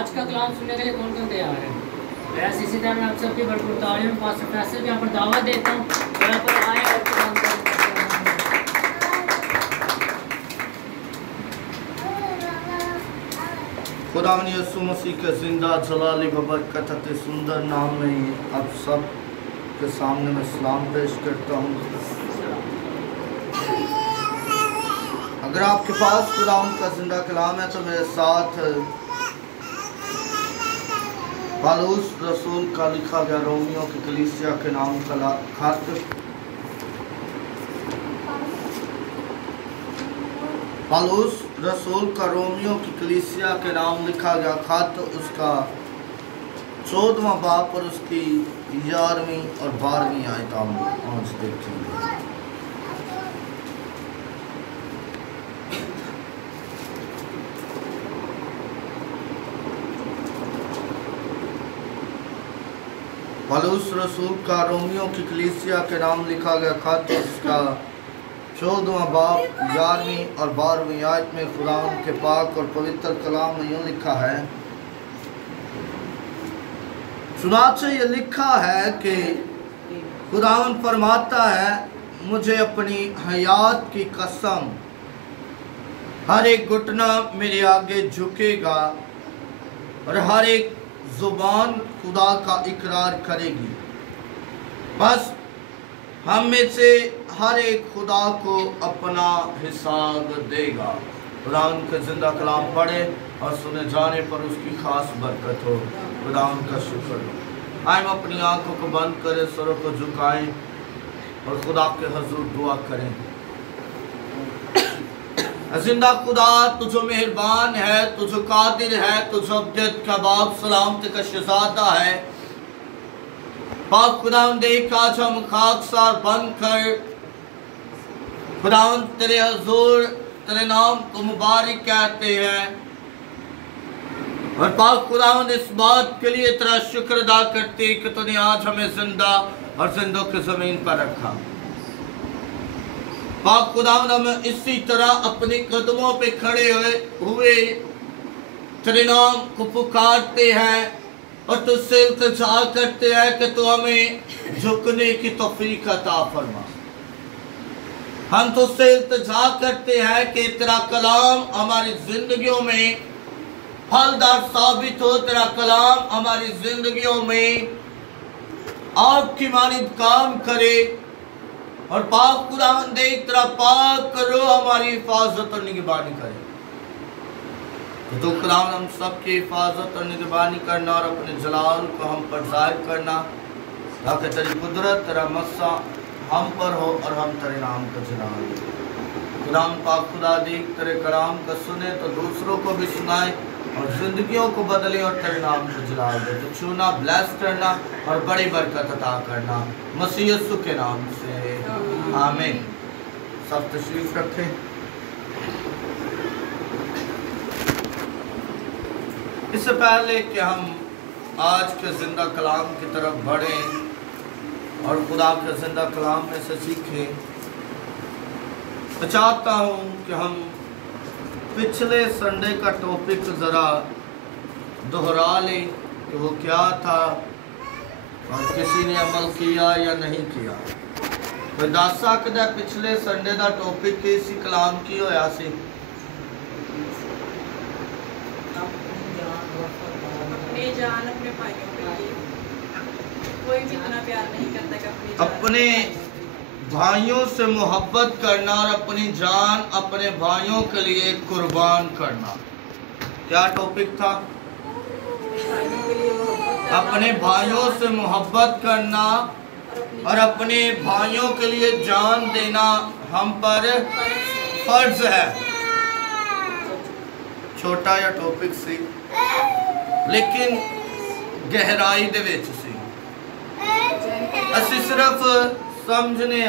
आज का कलाम सुनने के लिए कौन कौन तैयार है? वैसे इसी तरह मैं आप सबकी भरपूर तालीम पास फैसल यहाँ पर दावत देता हूँ, यहाँ पर आए और कलाम खुदा यीशु मसीह के जिंदा जलाली बबरकत के सुंदर नाम में आप सब के सामने मैं सलाम पेश करता हूँ। अगर आपके पास कुरान का जिंदा कलाम है तो मेरे साथ पौलुस रसूल का लिखा गया रोमियो की कलीसिया के नाम का खत, पौलुस रसूल का रोमियो की कलीसिया के नाम लिखा गया खत, उसका 14वां बाब और उसकी 11वीं और 12वीं आयत हम आज देखेंगे। पौलुस रसूल का रोमियो की कलीसिया के नाम लिखा गया खत, उसका 14वां बाब 11वीं और 12वीं आयत में खुदावंद के पाक और पवित्र कलाम में यूँ लिखा है। सुनाचे ये लिखा है कि खुदावंद फरमाता है, मुझे अपनी हयात की कसम हर एक घुटना मेरे आगे झुकेगा और हर एक जुबान खुदा का इकरार करेगी। बस हम में से हर एक खुदा को अपना हिसाब देगा। खुदावंद का जिंदा कलाम पढ़े और सुने जाने पर उसकी खास बरकत हो। खुदावंद का शुक्र हो। आए हम अपनी आंखों को बंद करें, सरों को झुकाएं और खुदा के हजूर दुआ करें। जिंदा खुदा तुझो मेहरबान है, तुझो कादिर है, तुझो अब्दत का बाप सलामत का शहजादा है। पाक खुदावंद देख आज हम खाकसार बन कर खुदावंद तेरे हजूर तेरे नाम को मुबारक कहते हैं और पाक खुदावंद इस बात के लिए तेरा शुक्र अदा करते कि तूने आज हमें जिंदा और जिंदों की जमीन पर रखा। पाक खुदावंद हम इसी तरह अपने कदमों पे खड़े हुए तेरे नाम को पुकारते हैं और तुझसे इल्तिजा करते हैं कि तू हमें झुकने की तौफीक अता फरमा। हम तुझसे इल्तिजा करते हैं कि तेरा कलाम हमारी जिंदगियों में फलदार साबित हो, तेरा कलाम हमारी जिंदगियों में आपकी मानिद काम करे और पाक खुदावंद देख तेरा पाक करो हमारी हिफाजत और निगरानी करे। तो कलाम हम सबकी हिफाजत और निगरानी करना और अपने जलाल को हम पर जाहिर करना, ताकि तेरी कुदरत तेरा मस्सा हम पर हो और हम तेरे नाम का जलाल कलाम पाक खुदा देख तेरे कलाम का सुने तो दूसरों को भी सुनाए और जिंदगियों को बदले और तेरे नाम को जलाल दे। तो छूना, ब्लेस करना और बड़ी बरकत अता करना मसीह यीशु के नाम से, आमीन। सब तशरीफ रखें। इससे पहले कि हम आज के जिंदा कलाम की तरफ बढ़ें और खुदा के जिंदा कलाम में से सीखें, मैं चाहता हूँ कि हम पिछले संडे का टॉपिक ज़रा दोहरा लें कि वो क्या था और किसी ने अमल किया या नहीं किया। तो दस सकता है पिछले संडे का टॉपिक इसी कलाम की होया सी? अपने भाइयों से मोहब्बत करना और अपनी जान अपने भाइयों के लिए कुर्बान करना। क्या टॉपिक था? अपने भाइयों से मोहब्बत करना और अपने भाइयों के लिए जान देना हम पर फर्ज है। छोटा या टॉपिक सी लेकिन गहराई दे विच सी। असीं सिर्फ समझने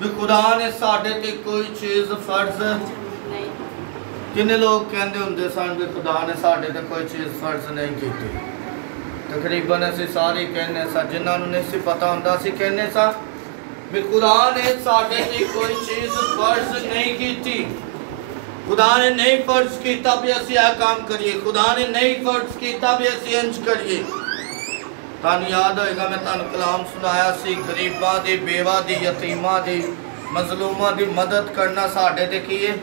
भी खुदा ने साढ़े ते कोई चीज़ फर्ज, किन्ने लोग कहते होंगे सन भी खुदा ने साढ़े ते कोई चीज़ फर्ज नहीं की। तकरीबन असीं सारे कहने सा, जिन्होंने नहीं सी पता होंदा सी कहने सा भी खुदा ने साढ़े ते कोई चीज़ फर्ज नहीं की। खुदा ने नहीं फर्ज किया भी असी यह काम करिए, खुदा ने नहीं फर्ज किया भी असी इंज करिए। तुहानू याद होएगा मैं तुहानू कलाम सुनाया सी गरीबां दी, बेवा दी, यतीमां दी, मजलूमां दी मदद करना साडे ते की है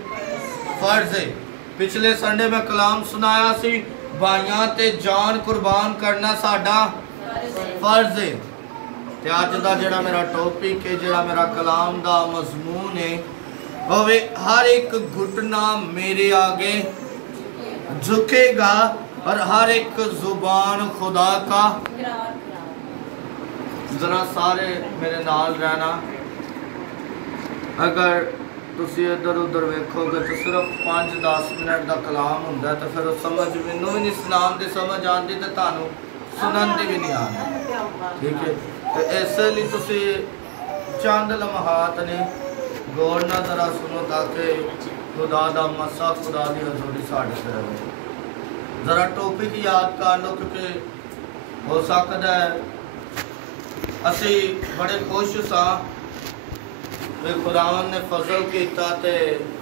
फर्ज है। पिछले संडे में कलाम सुनाया सी भाइयां ते जान कुर्बान करना साडा फर्ज है। ते अज दा जेड़ा मेरा टॉपिक है, जेड़ा मेरा कलाम दा मजमून है, वो हर एक घुटना मेरे आगे झुकेगा और हर एक जुबान खुदा का। जरा सारे मेरे नाल रहना। अगर तुसी इधर उधर वेखोगे तो सिर्फ 5-10 मिनट का कलाम होंदा तो फिर समझ मैनू भी नहीं सुनान दी समझ आती तो तुहानू सुनन दी भी नहीं आती। ठीक है, तो इसलिए तुसी चंद लम्हात ने गौर ना जरा सुनो ताकि खुदा दा मसा, खुदा दी हजूरी साढ़े से रहे। जरा टॉपिक याद कर लो क्योंकि हो सकता है असी बड़े खुश सा कि खुदावन ने फजल किया ते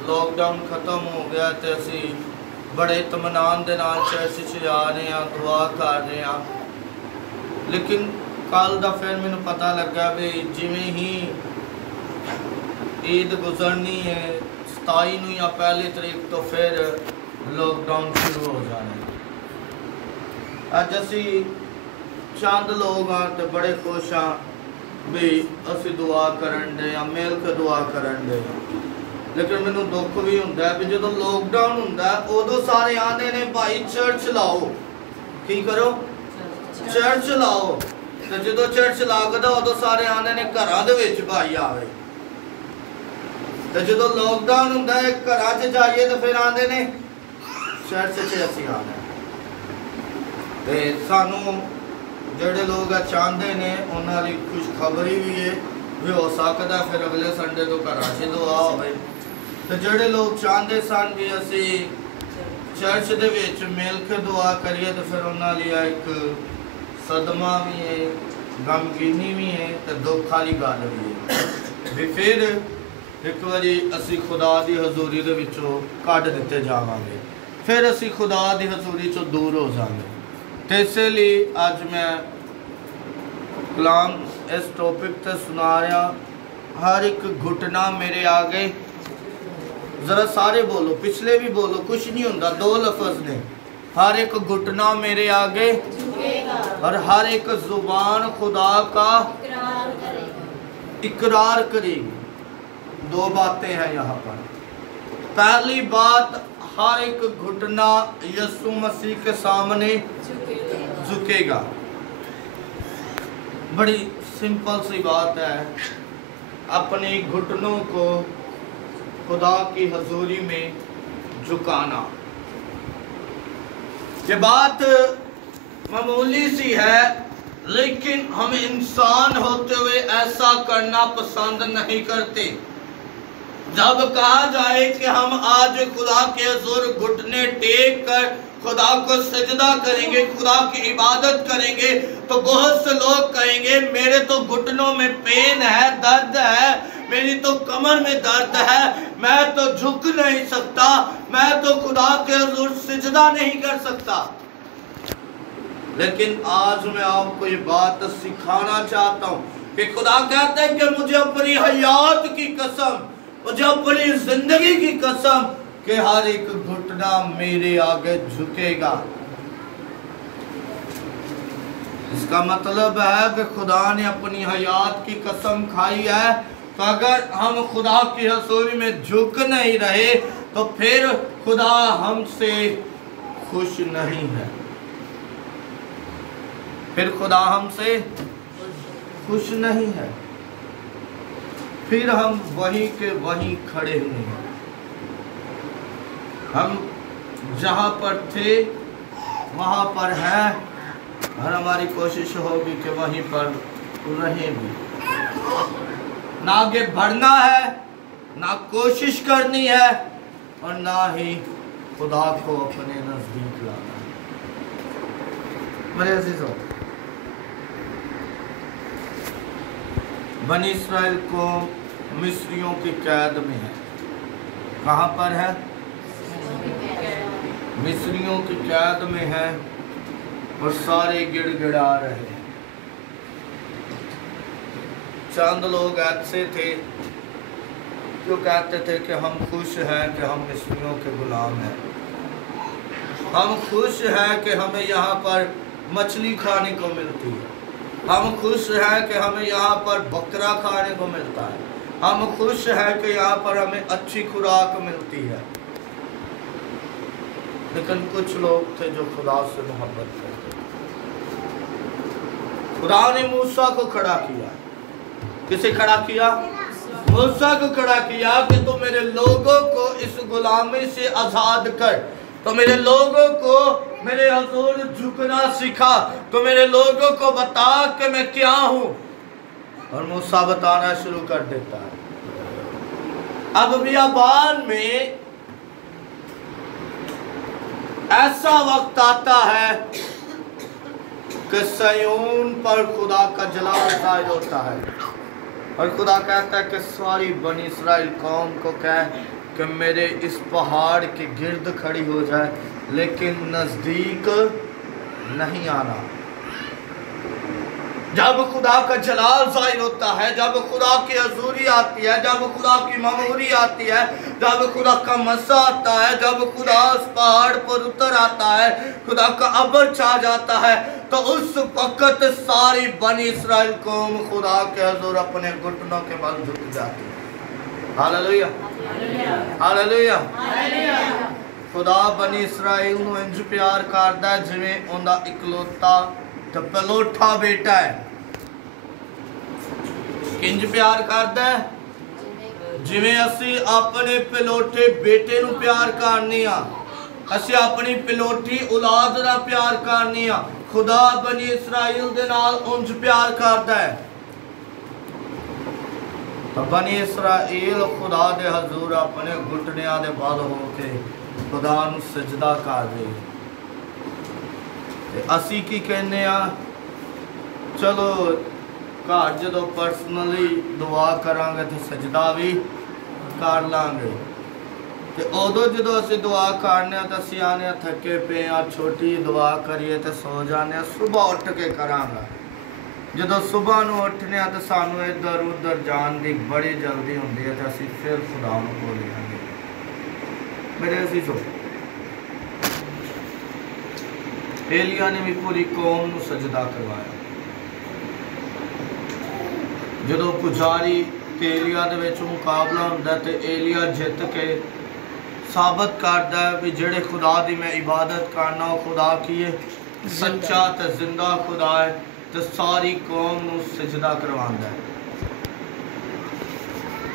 लॉकडाउन खत्म हो गया ते असी बड़े इत्मीनान दे नाल चर्च च आ रहे हैं, दुआ कर रहे हैं। लेकिन कल दा फिर मैनू पता लगा भी जिवें ही ईद गुजरनी है 27 नूं या 1 तरीक तो फिर लॉकडाउन शुरू हो जाना है। अज असी चंद लोग हाँ तो बड़े खुश हाँ भी असी दुआ करन दे, मिल के दुआ करन दे। लेकिन मैनू दुख भी हुंदा है भी जो लॉकडाउन हुंदा उदों सारे आंदे ने भाई चर्च लाओ, की करो चर्च लाओ। तो जो चर्च लगदा उदों सारे आंदे ने घरां दे विच भाई आवे। तो जो लॉकडाउन होंदा है घरां च जाइए तो फिर आंदे ने चर्च च असी आना। ते सानू जेडे लोग चाहते ने उन्हां लई खुशखबरी भी है भी हो सकता फिर अगले संडे तो घरां च दुआ होवे। तो जेडे लोग चाहते सन भी असी चर्च दे विच मिल के दुआ करिए तो फिर उन्हां लई एक सदमा भी है, गमगीनी भी है, तो दुख वाली गल भी है भी फिर एक बारी असी खुदा दी हजूरी दे विचों कढ दिते जावांगे, फिर असी खुदा दी हजूरी चों दूर हो जाएंगे। तो इसलिए अज मैं कलाम इस टॉपिक ते सुना रहा, हर एक घुटना मेरे आगे। जरा सारे बोलो, पिछले भी बोलो, कुछ नहीं होंदा, 2 लफ्ज ने, हर एक घुटना मेरे आगे और हर एक जुबान खुदा का इकरार करेगी। 2 बातें हैं यहाँ पर। पहली बात, हर एक घुटना यीशु मसीह के सामने झुकेगा। बड़ी सिंपल सी बात है, अपने घुटनों को खुदा की हजूरी में झुकाना। ये बात मामूली सी है, लेकिन हम इंसान होते हुए ऐसा करना पसंद नहीं करते। जब कहा जाए कि हम आज खुदा के हुजूर घुटने टेक कर खुदा को सजदा करेंगे, खुदा की इबादत करेंगे, तो बहुत से लोग कहेंगे मेरे तो घुटनों में पेन है, दर्द है, मेरी तो कमर में दर्द है, मैं तो झुक नहीं सकता, मैं तो खुदा के हुजूर सजदा नहीं कर सकता। लेकिन आज मैं आपको ये बात सिखाना चाहता हूँ कि खुदा कहते हैं कि मुझे अपनी हयात की कसम, मुझे अपनी जिंदगी की कसम कि हर एक घुटना मेरे आगे झुकेगा। इसका मतलब है कि खुदा ने अपनी हयात की कसम खाई है, तो अगर हम खुदा की हजूरी में झुक नहीं रहे तो फिर खुदा हमसे खुश नहीं है, फिर खुदा हमसे खुश नहीं है, फिर हम वहीं के वहीं खड़े हुए हैं। हम जहाँ पर थे वहाँ पर हैं और हमारी कोशिश होगी कि वहीं पर रहें भी। ना आगे बढ़ना है, ना कोशिश करनी है और ना ही खुदा को अपने नजदीक लाना है। मेरे अजीजों, बनी इस्राइल को मिस्रियों की कैद में है। कहाँ पर है? मिस्रियों की कैद में हैं और सारे गिड़गिड़ा रहे हैं। चंद लोग ऐसे थे जो कहते थे कि हम खुश हैं कि हम मिस्रियों के गुलाम हैं, हम खुश हैं कि हमें यहाँ पर मछली खाने को मिलती है, हम खुश हैं कि हमें यहाँ पर बकरा खाने को मिलता है, हम खुश हैं कि यहाँ पर हमें अच्छी खुराक मिलती है। लेकिन कुछ लोग थे जो खुदा से मोहब्बत करते थे। खुदा ने मूसा को खड़ा किया। किसे खड़ा किया? मूसा को खड़ा किया कि तू मेरे लोगों को इस गुलामी से आजाद कर, तो मेरे लोगों को मेरे हुजूर झुकना सिखा, तो मेरे लोगों को बता कि मैं क्या हूं। और मूसा बताना शुरू कर देता है। अब बियाबान में ऐसा वक्त आता है कि सयून पर खुदा का जलाल जाहिर होता है और खुदा कहता है कि सारी बनी इस्राएल कौम को कह कि मेरे इस पहाड़ के गिर्द खड़ी हो जाए, लेकिन नज़दीक नहीं आना। जब खुदा का जलाल जाहिर होता है, जब खुदा की हजूरी आती है, जब खुदा की ममूरी आती है, जब खुदा का मज़ा आता है, जब खुदा उस पहाड़ पर उतर आता है, खुदा का अबर छा जाता है, तो उस वक्त सारी बनी इस्राएल कौम खुदा के हजूर अपने घुटनों के बल झुक जाती है। Hallelujah, hallelujah. खुदा बनी इस्राएल नूं इंज प्यार करदा है जिवें उहदा इकलौता ते पलोठा बेटा है। किंज प्यार करदा है? जिवें असी अपने पलोठे बेटे नूं प्यार करने आ, असी अपनी पलोठी औलाद दा प्यार करने आ। खुदा बनी इस्राएल दे नाल उंज प्यार करदा है। तो बनी इस्राएल खुदा दे हजूर अपने घुटनियां दे बल होके खुदा नूं सजदा कर रहे। ते असी की कहने आ, चलो घर जो पर्सनली दुआ करांगे तो सजदा भी कर लांगे, ते उदों जो असी दुआ करने तो असी आने थके पे आ, छोटी दुआ करिए तो सो जाने, सुबह उठ के करांगा। जो सुबह नूं उठने तो सानू इधर उधर जान की बड़ी जल्दी होंदी है, तो असी फिर खुदा नूं भुल जांगे। मेरे असी सो एलिया ने भी पूरी कौम नूं सजदा करवाया। जो पुजारी ते एलिया दे विच मुकाबला हुंदा ते एलिया जित के साबित करदा है भी जेड़े खुदा दी मैं इबादत करना वो खुदा की है, सच्चा ते जिंदा खुदा है, ते सारी कौम नूं सजदा करवांदा है।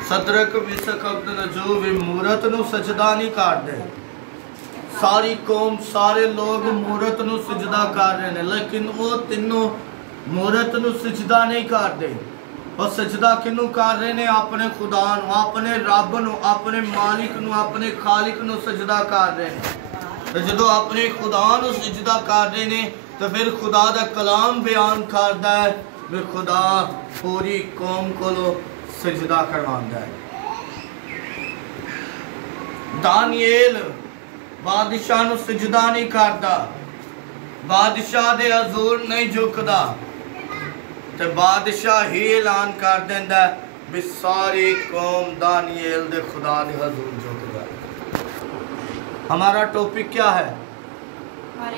सदरक मिसक अबदनजो भी मूरत नूं सजदा नहीं करदे, सारी कौम सारे लोग मूरत नूं सजदा कर रहे हैं, लेकिन वो तीनों मूरत नूं सजदा नहीं करते। और सजदा किनू कर रहे हैं? अपने खुदा नूं, अपने रब नूं, अपने मालिक नूं, अपने खालिक नूं सजदा कर रहे हैं। तो जो अपने खुदा नूं सजदा कर रहे हैं तो फिर खुदा दा कलाम बयान करदा है भी खुदा पूरी कौम को सजदा करवांदा है। दानियल बादशाह नूं सजदा नहीं करदा, बादशाह दे हजूर नहीं झुकदा, ते बादशाह ही ऐलान कर देंदा भी सारी कौम दानियल दे खुदा दे हजूर झुक जाए। हमारा टॉपिक क्या है?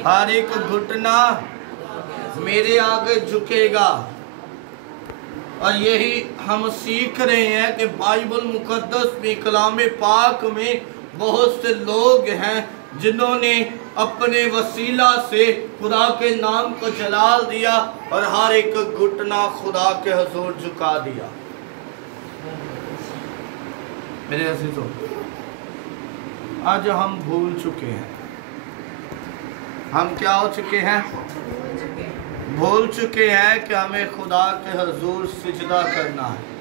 हर एक घुटना मेरे आगे झुकेगा। और यही हम सीख रहे हैं कि बाइबल मुकद्दस में, कलाम पाक में बहुत से लोग हैं जिन्होंने अपने वसीला से खुदा के नाम को जलाल दिया और हर एक घुटना खुदा के हुजूर झुका दिया। मेरे अजीजों, आज हम भूल चुके हैं। हम क्या हो चुके हैं? भूल चुके हैं कि हमें खुदा के हुजूर सिजदा करना है।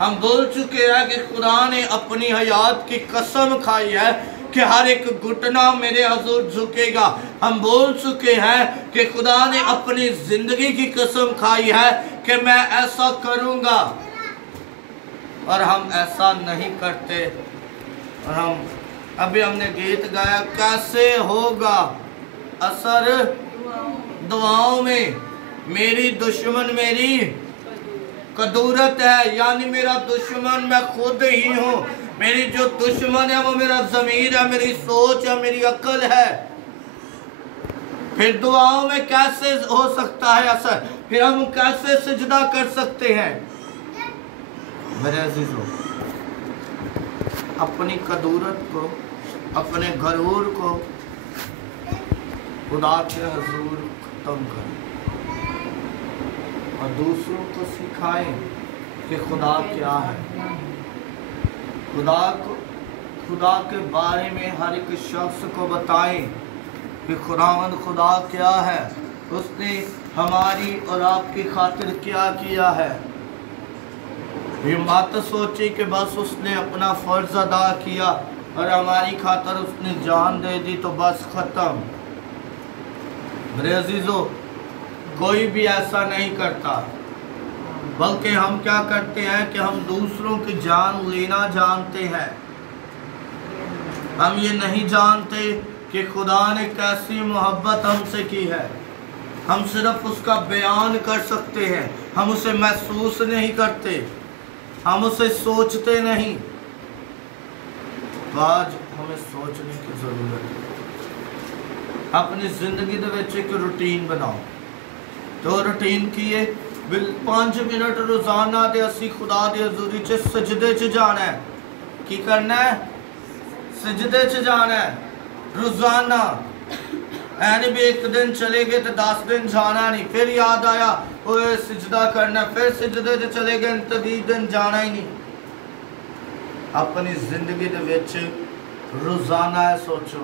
हम भूल चुके हैं कि खुदा ने अपनी हयात की कसम खाई है कि हर एक घुटना मेरे हुजूर झुकेगा। हम बोल चुके हैं कि खुदा ने अपनी जिंदगी की कसम खाई है कि मैं ऐसा करूंगा, और हम ऐसा नहीं करते और हम अभी हमने गीत गाया, कैसे होगा असर दुआओं में, मेरी दुश्मन मेरी कदूरत है, यानी मेरा दुश्मन मैं खुद ही हूँ। मेरी जो दुश्मन है वो मेरा ज़मीर है, मेरी सोच है, मेरी अक्ल है। फिर दुआओं में कैसे हो सकता है असर, फिर हम कैसे सजदा कर सकते हैं। मेरे अजीजों, अपनी कदूरत को, अपने गरूर को खुदा के हुजूर खत्म करें और दूसरों को सिखाएं कि खुदा क्या है। खुदा के बारे में हर एक शख्स को बताएं कि खुदावंद खुदा क्या है, उसने हमारी और आपकी खातिर क्या किया है। ये मत सोचे कि बस उसने अपना फ़र्ज़ अदा किया और हमारी खातिर उसने जान दे दी तो बस ख़त्म। मेरे अजीज़ों, कोई भी ऐसा नहीं करता, बल्कि हम क्या करते हैं कि हम दूसरों की जान लेना जानते हैं। हम ये नहीं जानते कि खुदा ने कैसी मोहब्बत हमसे की है। हम सिर्फ उसका बयान कर सकते हैं, हम उसे महसूस नहीं करते, हम उसे सोचते नहीं। तो आज हमें सोचने की ज़रूरत है। अपनी ज़िंदगी दे विच एक रूटीन बनाओ। तो रूटीन की है 5 मिनट रोज़ाना दे असी खुदा दे हज़ूरी च सजदे च जाना है। की करना है? सजदे च जाना है रोज़ाना। ऐन भी एक दिन चले गए तो 10 दिन जाना नहीं, फिर याद आया ओए सजदा करना, फिर सजदे च चले गए तो 20 दिन जाना ही नहीं। अपनी जिंदगी दे विच रोज़ाना सोचो,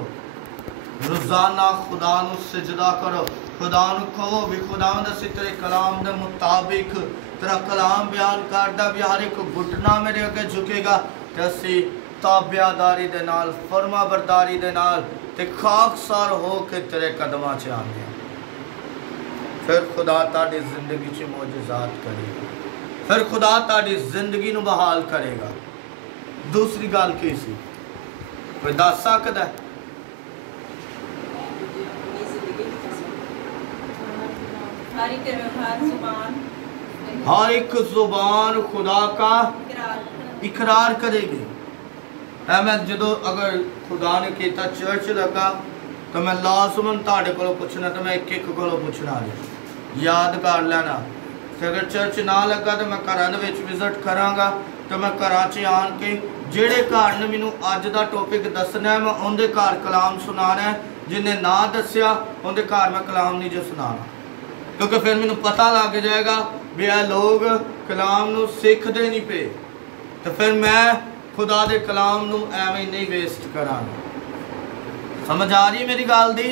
रोज़ाना खुदा नूं सजदा करो। खुदा नूं कहो भी खुदावंद असीं तेरे कलाम दे मुताबिक तेरा कलाम बयान करदा भी हर एक घुटना मेरे अगे झुकेगा ते असीं ताबियादारी दे नाल, फरमाबरदारी दे नाल ते खाकसार हो के तेरे कदमां च आने। फिर खुदा ताड़ी जिंदगी च मौजज़ात करेगा, फिर खुदा ताड़ी जिंदगी नूं बहाल करेगा। दूसरी गल की सी, कोई दस सकदा है? हर एक जुबान खुदा का इकरार करेगी। मैं जो अगर खुदा ने किया चर्च लगा तो मैं लाजमन ताड़े को पूछना, तो मैं एक एक को पूछना याद कर लेना। तो अगर चर्च ना लगा तो मैं घर विजिट कराँगा, तो मैं घर आन के जेड़े घर ने मैनू अज का टॉपिक दसना है मैं उनके घर कलाम सुनाना है, जिन्हें ना दसिया उनके घर मैं कलाम नहीं जो सुनाना, क्योंकि फिर मैनू पता लग जाएगा भी यह लोग कलाम नू सीखते नहीं पे, तो फिर मैं खुदा दे कलाम नू एवें नहीं वेस्ट करांगा। समझ आ रही मेरी गल दी?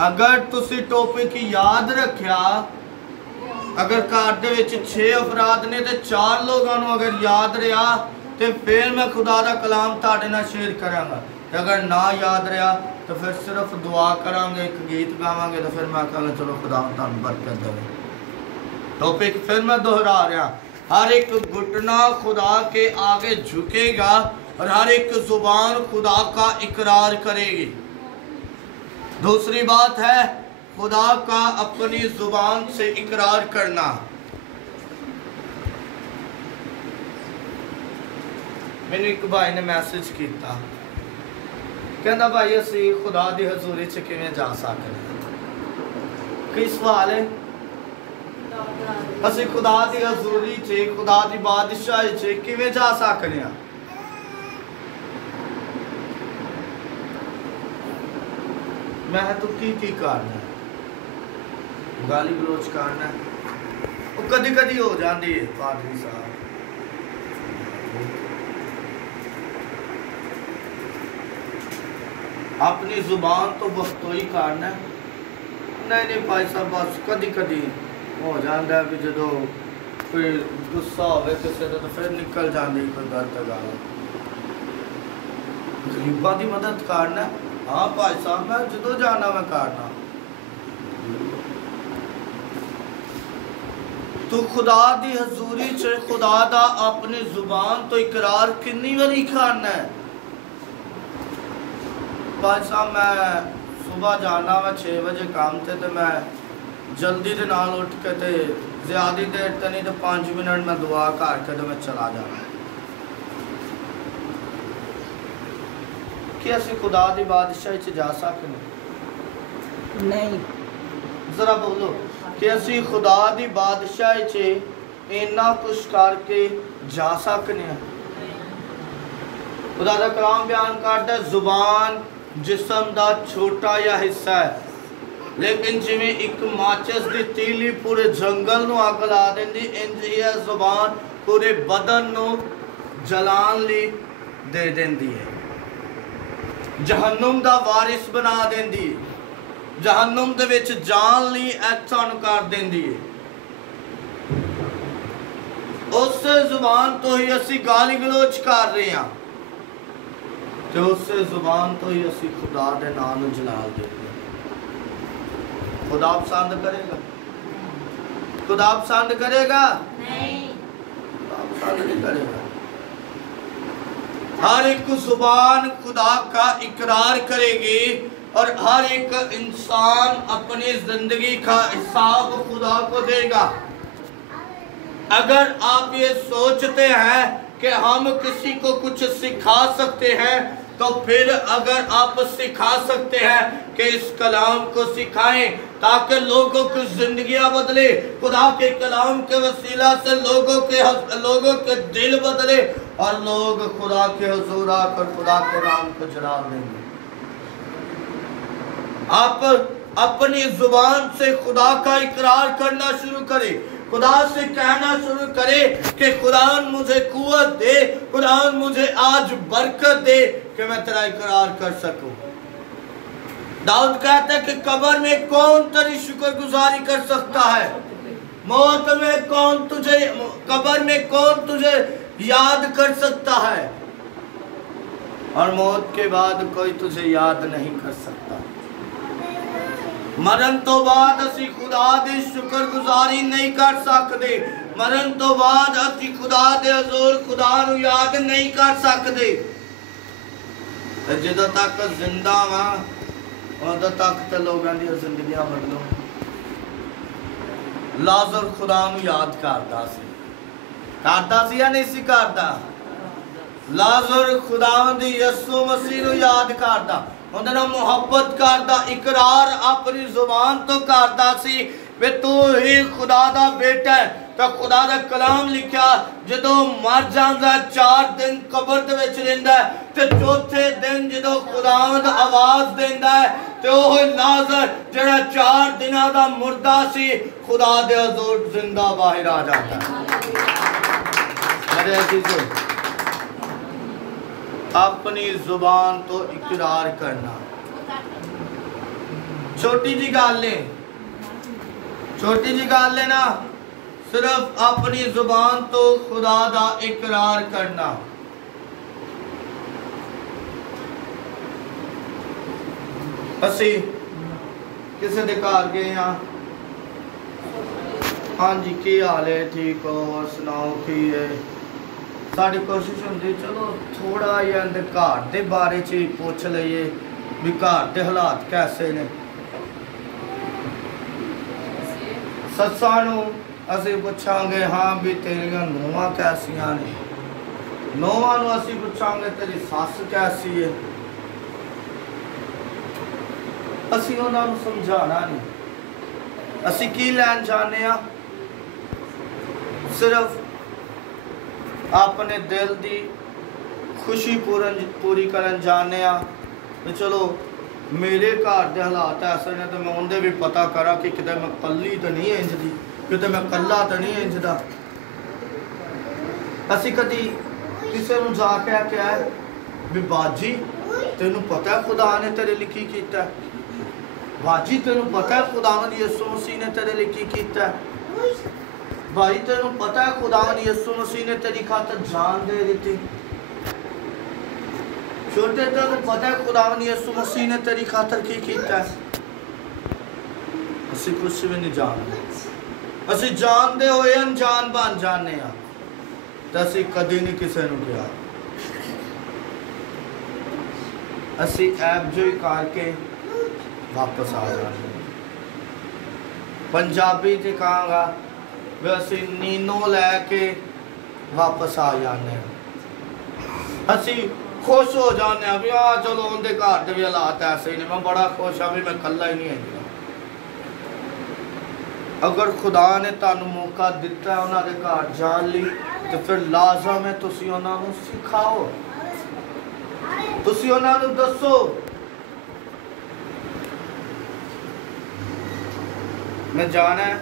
अगर तुसी टॉपिक याद रखिया, अगर घर दे विच 6 अफराद ने तो 4 लोगों नू अगर याद रहा तो फिर मैं खुदा दा कलाम तुहाडे नाल शेयर करांगा। अगर ना याद रहा तो फिर सिर्फ दुआ करांगे, एक गीत गावांगे, तो फिर मैं कहूँगा चलो खुदा तुहानू बरकत देवे। टॉपिक फिर मैं दोहरा रहा, हर एक घुटना खुदा के आगे झुकेगा और हर एक जुबान खुदा का इकरार करेगी। दूसरी बात है खुदा का अपनी जुबान से इकरार करना। मैंने एक भाई ने मैसेज किया, कहना भाई असी खुदा दी हजूरी च किवें जा सकते हैं? की सवाल है? असी खुदा दी हजूरी च, खुदा दी बादशाही च किवें जा सकते हैं? मैं तो की करना, गाली गलोच करना, वो कदी कदी हो जाती है पादरी साहब। अपनी जुबान तो वक्तो ही करना, नहीं भाई साहब बस कदी कदी हो जाता है भी जो कोई गुस्सा हो किसी तो फिर निकल जाती कोई गलत गल। गरीबों की मदद करना, हाँ भाई साहब मैं जो जाना मैं करना। तो खुदा दी हजूरी च खुदा दा अपनी जुबान तो इकरार कितनी बारी करना है? भाई साहब मैं सुबह जाना वा 6 बजे काम थे तो मैं जल्दी दे नाल उठ के ते ज़्यादा देर तो नहीं तो 5 मिनट में दुआ करके तो मैं चला जाना कि असी खुदा दी बादशाही च जा सकते नहीं जरा बोलो कि असी खुदा दी बादशाही च इन्ना कुछ करके जा सकते हैं खुदा दा कलाम बयान करता है जुबान जिस्म दा छोटा या हिस्सा है लेकिन जिमें एक माचिस दी तीली पूरे जंगल नू अग ला देंदी इंज ही है जुबान पूरे बदन नू जलान ली दे देंदी है जहन्नुम दा वारिस बना देंदी है जहन्नुम दे विच जान ली ऐतन कर देंदी है उस जुबान तो ही असी गाली गलोच कर रहे हैं तो उससे जुबान तो ही असी खुदा दे नाम नू जलाल देते खुदा पसंद करेगा खुदा पसंद करेगा नहीं खुदा पसंद नहीं करेगा हर एक जुबान खुदा का इकरार करेगी और हर एक इंसान अपनी जिंदगी का हिसाब खुदा को देगा अगर आप ये सोचते हैं कि हम किसी को कुछ सिखा सकते हैं तो फिर अगर आप सिखा सकते हैं कि इस कलाम को सिखाएं ताकि लोगों की जिंदगियां बदले खुदा के कलाम के वसीला से लोगों के दिल बदले और लोग खुदा के हुजूर आकर खुदा के नाम को जलाल देंगे आप अपनी जुबान से खुदा का इकरार करना शुरू करें खुदा से कहना शुरू करे कि खुदान मुझे कुव्वत दे खुदान मुझे आज बरकत दे कि मैं तेरा इकरार कर सकूं दाऊद कहता है कि कब्र में कौन तेरी शुक्रगुजारी कर सकता है मौत में कौन तुझे कब्र में कौन तुझे याद कर सकता है और मौत के बाद कोई तुझे याद नहीं कर सकता मरण तो बाद असी खुदा दी शुक्रगुजारी नहीं कर सकते मरण तो बाद असी खुदा दे हुजूर खुदा नू याद नहीं कर सकते ਜਦੋਂ तक जिंदा वा उदों तक तो लोगों दी जिंदगियां बदलो लाजर खुदा नू याद करदा सी या नहीं सी करदा लाजर खुदा दी यसू मसीह नू याद करदा उहदे नाल मुहब्बत करदा इकरार अपनी जुबान तो करदा सी वे तू ही खुदा दा बेटा है तो खुदा दा कलाम लिखा जदों मर जांदा 4 दिन कब्र दे विच रहिंदा ते चौथे दिन जदों खुदावंद आवाज देंदा है ते ओह लाजर जेड़ा 4 दिनां दा मुर्दा सी खुदा दे हुजूर जिंदा बाहर आ जाता है मेरे अजीजों अपनी जुबान तो इकरार करना छोटी जी गल है ना सिर्फ अपनी जुबान तो खुदा दा इकरार करना असी किसी दे घर गए हाँ हाँ जी की हाल है ठीक हो और सुनाओ की है साड़ी कोशिश होंगी चलो थोड़ा जिहा घर के बारे च पूछ लीए भी घर के हालात कैसे ने सस्सां नूं असीं पुछांगे हाँ भी तेरियां नूहां कैसियां ने नूहां नूं असीं पुछांगे तेरी सस कैसी है असीं उन्हां नूं समझाना नहीं असीं की लैन जाने आ सिर्फ अपने दिल की खुशी पूरी करन जाने तो चलो मेरे घर के हालात ऐसे ने तो मैं उनके भी पता करा कि कितने मैं कली तो नहीं इंजदी कितने मैं कला तो नहीं इंजदा असी कदी किसी को जाके आख्या है भी बाजी तेनू पता है खुदा ने तेरे लिए की कीता बाजी तेनू पता है खुदावंद यीशु मसीह ने तेरे लिए की कीता भाई तेनू पता है खुदावंद यीशु मसीह ने तेरी खातर जान दे दी छोटे तेनू पता है खुदावंद यीशु मसीह ने तेरी खातर की कीता असी कुछ भी नहीं जानते असी जानते हुए अनजान बन जाने तो असी कदी नहीं किसी को कहा असी ऐप जो ही करके वापस आ जाते। पंजाबी च कहांगा भी असी नीनो लैके वापस आ जाने। असी खुश हो जाने भी हाँ चलो उनके घर के भी हालात ऐसे ही ने, मैं बड़ा खुश हाँ भी मैं कला ही नहीं है। अगर खुदा ने तुहानू मौका दिता है उन्होंने घर जाने लई तो फिर लाजम है तुसी उन्होंने सिखाओ, तुसी उन्होंने दसो। मैं जाना है,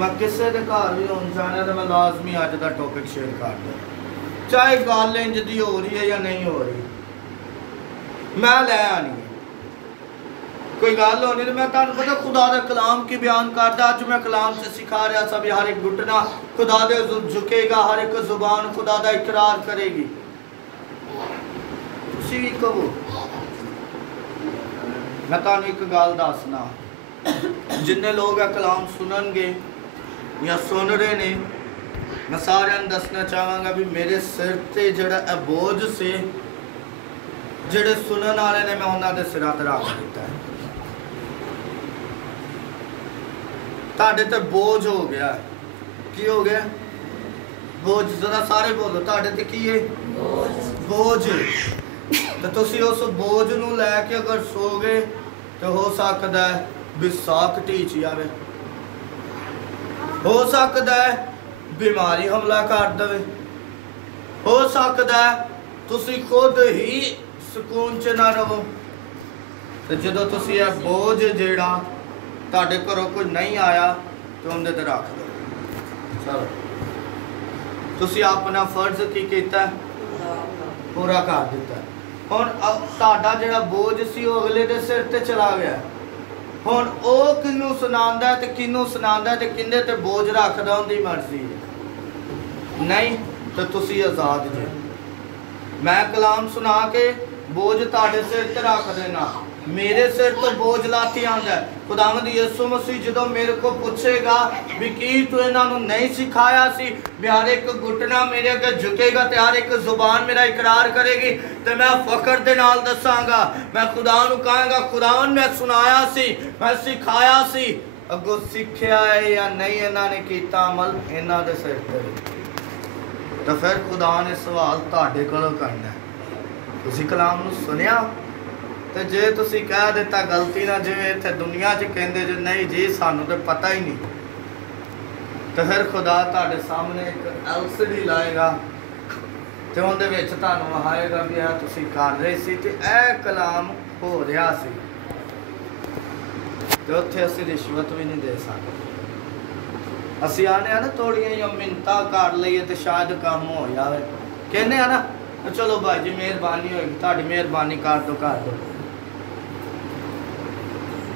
मैं किसी के घर भी होने जाना तो मैं लाजमी अज का टॉपिक शेयर कर दूँ, चाहे गल इंज दी हो रही है या नहीं हो रही, मैं लै आनी है। कोई गल होनी तो मैं तुहानू पता खुदा का कलाम की बयान करदा। अज मैं कलाम से सिखा रहा था भी हर एक घुटना खुदा दे झुकेगा, हर एक जुबान खुदा का इकरार करेगी। तुसी भी कहो। मैं तुहानू एक गल दसना, जिन्ने लोग कलाम सुननगे या सुन रहे ने, मैं सारे दसना चाहांगा भी मेरे सिर ते जिहड़ा बोझ से जिहड़े सुनन वाले ने मैं उन्हां दे सिरां ते रख दिता है। तुहाडे ते बोझ हो गया। की हो गया? बोझ। जरा सारे बोलो, तुहाडे ते की है? बोझ। तो तुसी उस बोझ नूं लैके अगर सोगे तो हो सकता है विसाख ढीच जाए, हो सकता है बीमारी हमला कर दे, हो सकता है तुसी खुद ही सुकून च ना रहो। तो जो तुसी यह बोझ जेड़ा तुहाडे घरों कोई नहीं आया तो उनके ते रख दो। चलो तुसी अपना फर्ज की कीता? पूरा कर दिता। हुण तुहाडा जिहड़ा बोझ सी वो अगले दे सिर ते चला गया। हुण ओ किनू सुनांदा ते किनू सुनांदा ते किंदे ते बोझ रखदा उनदी मर्जी है। नहीं तो तुसी आज़ाद जे। मैं कलाम सुना के बोझ तुहाडे सिर ते रख देना, मेरे सिर तो बोझ लाती आंदा है। खुदावंद यीशु मसीह जो मेरे को पूछेगा भी की तू इन्हों नहीं सिखाया सी, भी हर एक घुटना मेरे अगे झुकेगा तो हर एक जुबान मेरा इकरार करेगी, तो मैं फखर दे नाल दसांगा, मैं खुदा नूं कहांगा खुदावन मैं सुनाया सी, मैं सिखाया सी, अगों सीखिया है या नहीं इन्होंने कीता अमल इन्हां दे सिर ते। तो फिर खुदा ने सवाल तुहाडे कोलों करना है। तुसीं कलाम नूं सुनिया तो जे तुसी कह दिता गलती ना जिवें इत्थे दुनिया च कहंदे जो नहीं जी सानू तो पता ही नहीं, तो फिर खुदा तुहाडे सामने एक LCD लाएगा तो उहदे विच तुहानू आएगा भी आ तुसी कर रहे सी ते ए कलाम हो रहा सी, तो उत्थे असीं रिश्वत भी नहीं दे सकते। असीं आने ना थोड़ियां जिहियां मिन्नतां कर लईए तो शायद काम हो जाए, कहने ना चलो भाई जी मेहरबानी होगी, तुहाडी मेहरबानी कर दो,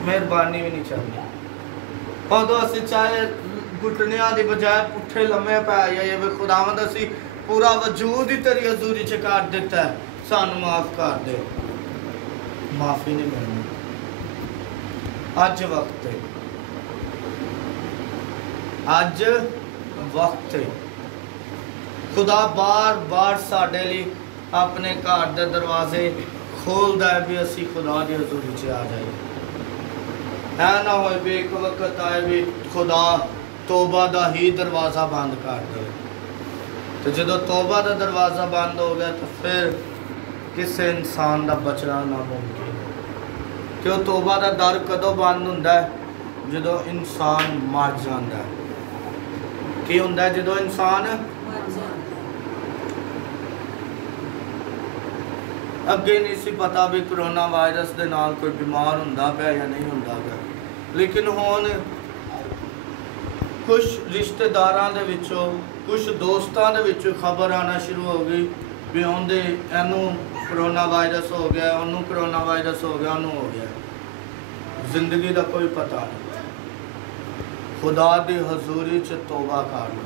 मेहरबानी भी नहीं चाहिए। उदों असीं चाहे घुटनिया की बजाय पुट्ठे लम्मे पै जाइए भी खुदावंद असीं पूरा वजूद ही तेरी हजूरी च कर दिता है, सानू माफ कर दे, माफ़ी नहीं मिलनी। अज वक्त है, अज वक्त है। खुदा बार बार साडे लिए अपने घर के दरवाजे खोलता है भी असी खुदा की हजूरी च आ जाइए। है ना हो भी एक वक्त आए भी खुदा तोबा का ही दरवाज़ा बंद कर दे, तो जो तोबा का दरवाज़ा बंद हो गया तो फिर किसी इंसान का बचना नामुमकिन है। कि तोबा का दर कदों बंद होंदा है? जो इंसान मर जाता है। की होंदा है जो इंसान अगे नहीं सी पता भी कोरोना वायरस के नाल कोई बीमार होंदा पिया या नहीं होंदा पिया, लेकिन हुण कुछ रिश्तेदारां दे विचों कुछ दोस्तां दे विचों खबर आना शुरू हो गई भी उहदे इहनूं कोरोना वायरस हो गया, उन्होंने कोरोना वायरस हो गया, उन्होंने हो गया। जिंदगी का कोई पता नहीं। खुदा की हजूरी च तौबा कर लो,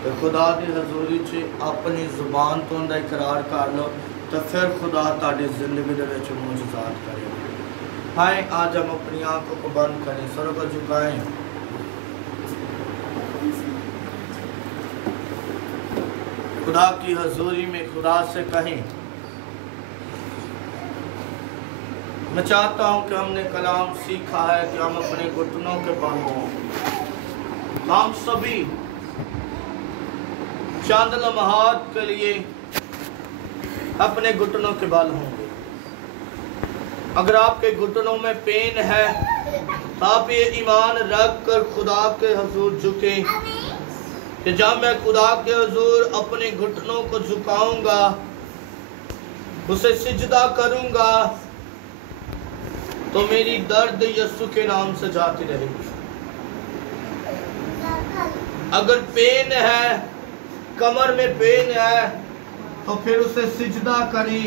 तो खुदा की हजूरी च अपनी जुबान तो उनका इकरार कर लो, तो फिर खुदा तुहाडी जिंदगी के मुआजिज़ात करेगा। हाय आज हम अपनी आंखों को बंद करें, सरों को झुकाएं, खुदा की हजूरी में खुदा से कहें मैं चाहता हूँ कि हमने कलाम सीखा है कि हम अपने घुटनों के बल हों। हम सभी चंद लम्हात के लिए अपने घुटनों के बल होंगे। अगर आपके घुटनों में पेन है तो आप ये ईमान रख कर खुदा के हुजूर झुके कि जब मैं खुदा के हुजूर अपने घुटनों को झुकाऊंगा, उसे सिजदा करूंगा, तो मेरी दर्द यीशु के नाम से जाती रहेगी। अगर पेन है, कमर में पेन है, तो फिर उसे सिजदा करें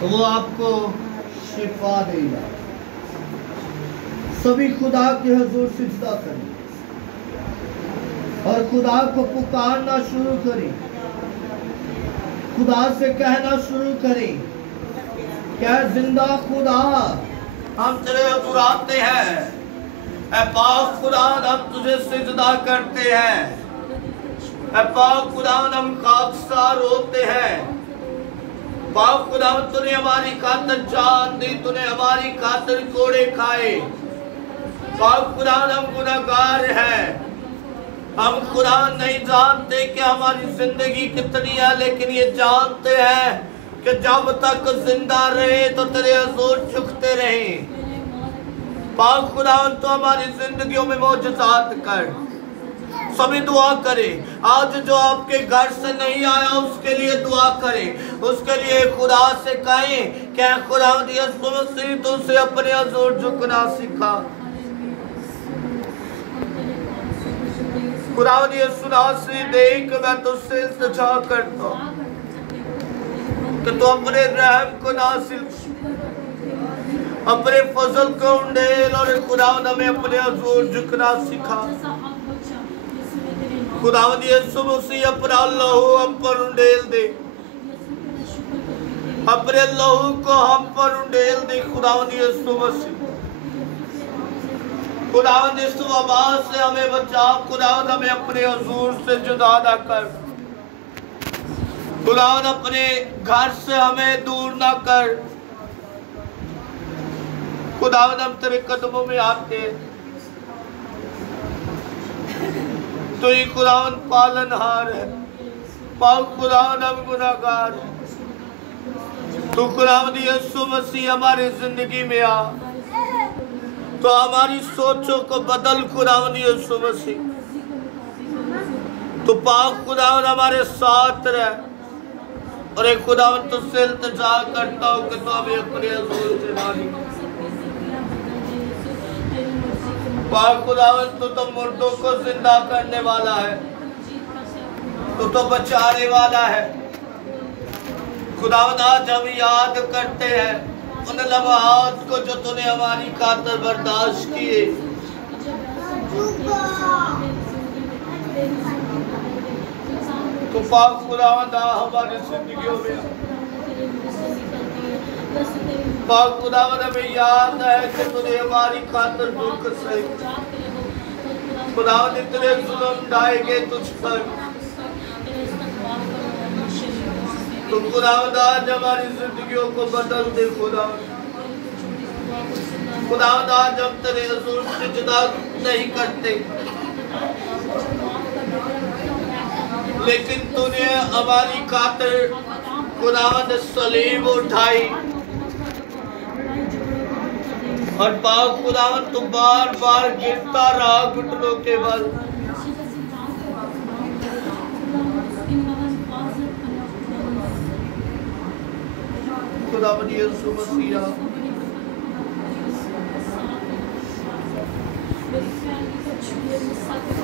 तो वो आपको शिफा देगा। सभी खुदा के हुजूर सिजदा करें और खुदा को पुकारना शुरू करें। खुदा से कहना शुरू करें, क्या जिंदा खुदा, हम तेरे हुजूर आते हैं। ऐ पाक खुदा, हम तुझे सिजदा करते हैं। ऐ पाक खुदा, हम खाकसार होते हैं। पाक खुदा, तूने हमारी खातिर जान दी, तूने हमारी खातिर कोड़े खाए। पाक खुदा, हम गुनहगार हैं। हम खुदा नहीं जानते कि हमारी जिंदगी कितनी है, लेकिन ये जानते हैं कि जब तक जिंदा रहे तो तेरे हुजूर झुकते रहे। पाक खुदा, तो हमारी जिंदगियों में मौजूदात कर। सभी दुआ करें। आज जो आपके घर से नहीं आया उसके लिए दुआ करें। उसके लिए खुदा से कहें क्या खुदा यीशु मसीह तुझसे अपने हुजूर झुकना सिखा। खुदा यीशु मसीह देख मैं तुझसे इल्तिजा करता हूं कि तू अपने रहम को नासिल, अपने फजल को उंडेल और खुदा हमें अपने हुजूर झुकना सिखा। खुदा यीशु मसीह अपना लहू हम पर उंडेल दे, अपने लहू को हम पर उंडेल दे। खुदा यीशु मसीह, खुदा इस वबा से हमें बचा। खुदा हमें अपने हुजूर से जुदा ना कर। खुदा अपने घर से हमें दूर ना कर। खुदा हम तेरे कदमों में आते, तो ये खुदा पालनहार है। पाक खुदा हम गुनाहगार है। तो खुदा यीशु मसीह हमारी जिंदगी में आ, तो हमारी सोचों को बदल। खुदा यीशु मसीह, तो पाक खुदा हमारे साथ रह। और एक खुदा तुझसे इल्तिजा करता हूँ कि तू हमें अपने हुजूर से मानी। पाक खुदावन तू तो मुर्दों को जिंदा करने वाला है, तू तो बचाने वाला है। खुदावन आज हम याद करते हैं उन लम्हात को जो तूने हमारी खातिर बर्दाश्त किए। तो पाक खुदावन हमारी जिंदगियों में, पाक खुदावन हमें याद है कि तूने हमारी खातिर दुख सहे। खुदावन इतने जुल्म ढाए गए तुझ पर, तो खुदावन आज हमारी जिंदगियों को बदल दे। खुदावन आज हम तेरे हुजूर से जुदा नहीं करते, लेकिन तूने हमारी खातिर खुदावन सलीब उठाई। और पाक खुदावन तू बार बार गिरता रहा घुटनों के बल। खुदावन यीशु मसीह,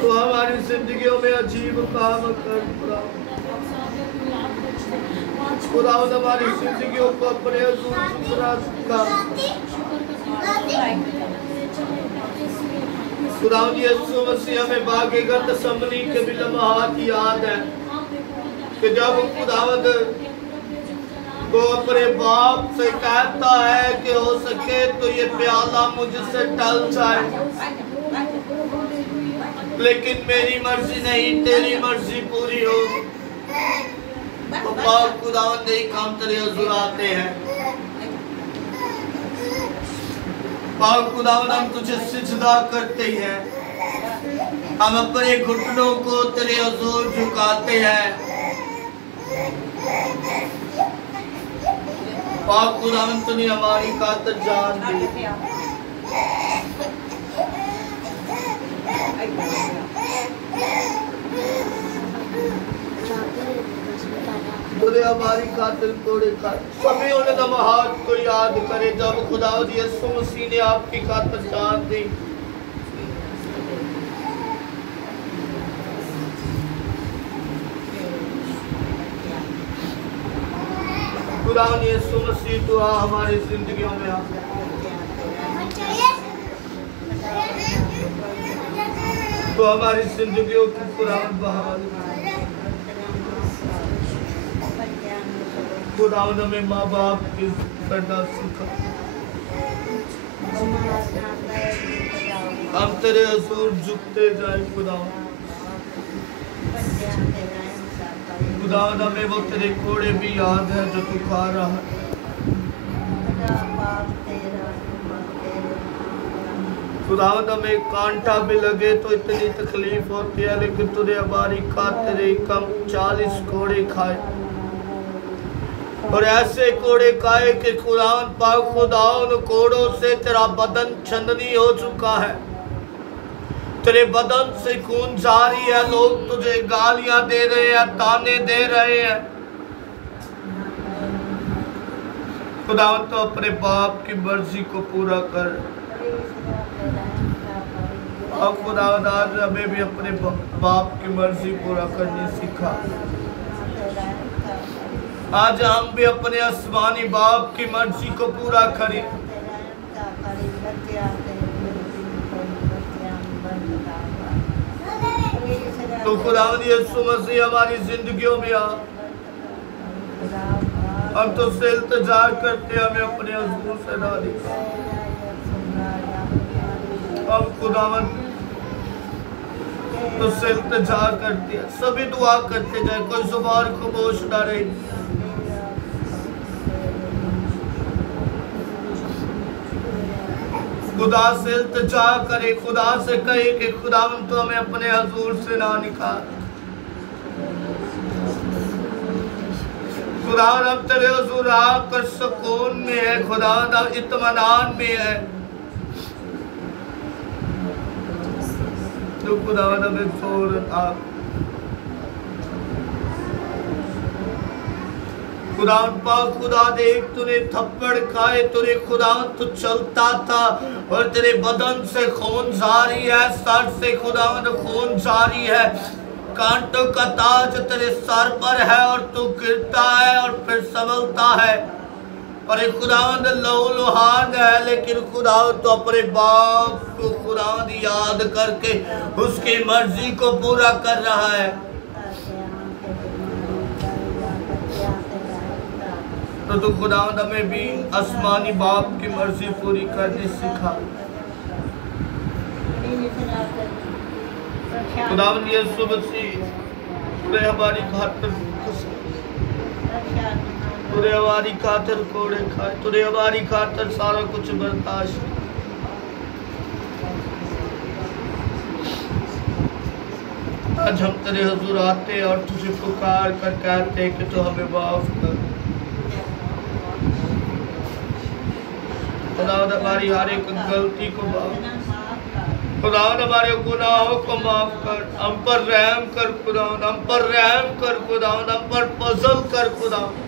तो हमारी जिंदगियों में अजीब काम कर। खुदावन हमारी जिंदगियों को अपने हुजूर झुकना सिखा। खुदावन यीशु मसीह हमें बागे गतसमनी के भी लम्हात याद है कि जब खुदावन को अपने बाप से कहता है कि हो सके तो ये प्याला मुझसे टल जाए, लेकिन मेरी मर्जी नहीं तेरी मर्जी पूरी हो। तो पाक खुदावंद एक हम तेरे हुजूर आते हैं। पाक खुदावंद हम तुझे सिजदा करते हैं, हम अपने घुटनों को तेरे हुजूर झुकाते हैं। पाक खुदावंद तूने हमारी खातिर जान दी। तूने हमारी खातिर कोड़े खाए। सभी उन लम्हात को याद करे जब खुदावंद यीशु मसीह ने आपकी खातिर जान दी। खुदावंद यीशु मसीह तू आ हमारी जिंदगियों में आ। तो हमारी जिंदगियों की खुदावंद बहाल। खुदावंद हमें माँ बाप की करना सीखा। हम तेरे हुजूर झुकते जाए खुदावंद। खुदावंद हमें वो तेरे कोड़े भी याद है जो तू खा रहा है। खुदावंद हमें कांटा भी लगे तो इतनी तकलीफ होती है, लेकिन तूने हमारी खातिर कम 40 कोड़े खाए और ऐसे कोड़े खाए कि खुदावंद पाक खुदा उन कोड़ों से तेरा बदन छंदनी हो चुका है। तेरे बदन से खून जारी है। लोग तुझे गालियां दे रहे हैं, ताने दे रहे हैं। खुदावंद तो अपने बाप की मर्जी को पूरा कर। अब खुदावंद आज हमें भी अपने बाप की मर्जी पूरा करनी सिखा। आज हम भी अपने आसमानी बाप की मर्जी को पूरा करें। तो खुदावंद यीशु मसीह हमारी जिंदगियों में आ। हम तो से इल्तिजा करते, हमें अपने हुजूर से ना दिखा। हम खुदावंद तो से इल्तिजा करते हैं। सभी दुआ करते जाए, कोई जुबान खामोश ना रहे। खुदा से इल्तिजा करे, खुदा से कहे कि खुदावंद तो हमें अपने हुजूर से ना निकाल। खुदावंद हम तेरे हुजूर आकर सुकून में है, खुदावंद हम इत्मीनान में है। तो खुदावंद हमें फौरन आ। खुदावंद पाक खुदा देख, तूने थप्पड़ खाए, तूने खुदावंद तू चलता था और तेरे बदन से खून जारी है, सर से खुदावंद खून जारी है। कांटों का ताज तेरे सर पर है और तू गिरता है और फिर संभलता है। और एक खुदावंद लहूलुहान है, लेकिन खुदावंद तो अपने बाप को खुदावंद याद करके उसकी मर्जी को पूरा कर रहा है। तो खुदावंद हमें भी आसमानी बाप की मर्जी पूरी करनी सिखा। खुदावंद यीशु मसीह तूने हमारी खातिर तूने हमारी खातिर कोड़े खाए, तूने हमारी खातिर सारा कुछ बर्दाश्त। आज हम तेरे हुजूर आते और तुझे पुकार कर कहते कि तू हमें माफ कर। खुदावंद हमारी हर एक गलती को माफ, खुदावंद हमारे गुनाहों को माफ कर। हम पर रहम कर खुदावंद, हम पर रहम कर खुदावंद, हम पर फजल कर खुदावंद।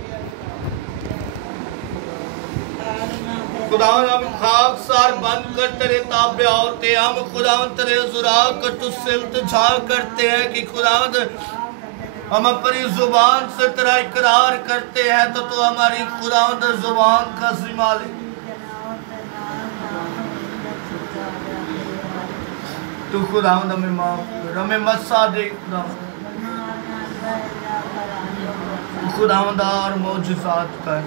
खुदावंद हम खाकसार बन कर तेरे ताबे होते, हम खुदावंद तेरे हुजूर आकर तुझसे इल्तिजा करते हैं कि खुदावंद हम अपनी जुबान से तेरा इकरार करते हैं तो तू हमारी खुदावंद जुबान का जिम्मा ले। तू खुदावंद हमें माफ कर, हमें मसा दे खुदावंद और मौजूदात कर।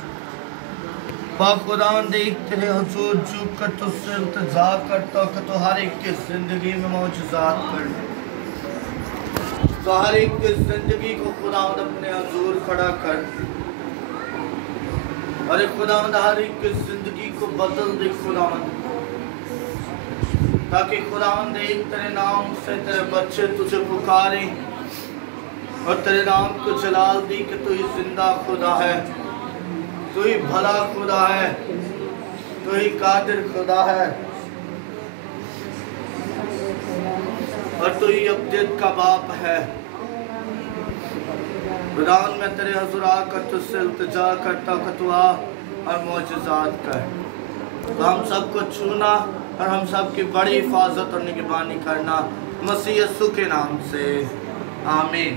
पाक खुदावंद देख तेरे हुजूर झुक कर तुझसे इल्तिजा करता कि तू हर एक की जिंदगी में मौजूदात कर। तो हर एक की जिंदगी को खुदावंद अपने हुजूर खड़ा कर। अरे खुदावंद हर एक की जिंदगी को बदल दे खुदावंद, ताकि खुदावंद एक तेरे नाम से तेरे बच्चे तुझे पुकारें और तेरे नाम को जलाल दी कि तू ही जिंदा खुदा है, तू ही भला खुदा है, तू ही कादिर खुदा है और तू ही अब्दियत का बाप है। खुदावंद मैं तेरे हुजूर आकर तुझसे इल्तिजा करता कि तू आ और मौजज़ात कर। तो हम सबको छूना और हम सब की बड़ी हिफाजत और निगरानी करना, मसीह यीशु के नाम से, आमीन।